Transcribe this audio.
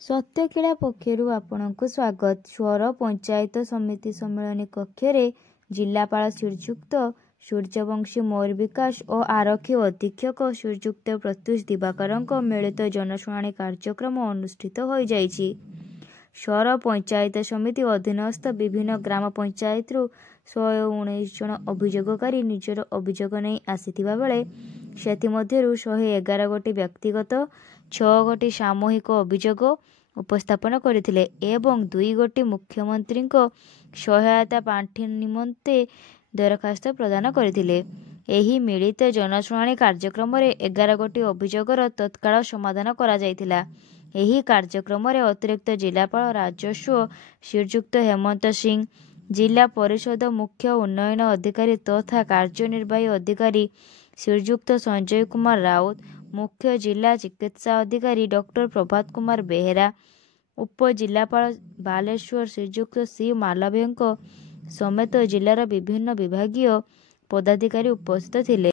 सत्यक्रीड़ा पक्षरु आपणको स्वागत। स्वर पंचायत समिति सम्मेलन कक्षरे जिलापाल श्रीजुक्त सूर्यवंशी मौर्य विकास और आरक्षी अधीक्षक श्रीजुक्त प्रत्युष दिवाकरଙ୍କ मिलित जनशुणाणी कार्यक्रम अनुष्ठित हो जाइछि। स्वर पंचायत समिति अधीनस्थ विभिन्न ग्राम पंचायत 119 जन अभियोगकारी निजर अभियोग नहीं आसीथिबा बेले सेथिमध्यरु 111 गोटी व्यक्तिगत 6 गोटी सामूहिक अभियोग उपस्थापन करथिले एवं 2 गोटी मुख्यमंत्री सहायता पांठि निमंते दरखास्त प्रदान करथिले। एही मिलित जनशुणाणी कार्यक्रम 11 गोटी अभियोगर तत्काल समाधान करा जायथिला। एही कार्यक्रम अतिरिक्त जिलापाल राजस्व श्रीजुक्त हेमंत सिंह, जिला परिषद मुख्य उन्नयन अधिकारी तथा कार्यनिर्वाही अधिकारी श्रीजुक्त संजय कुमार राउत, मुख्य जिला चिकित्सा अधिकारी डॉक्टर प्रभात कुमार बेहेरा, उपजिलापाल बालेश्वर श्रीजुक्त सी मालवीय समेत जिलार विभिन्न विभागीय पदाधिकारी उपस्थित थिले।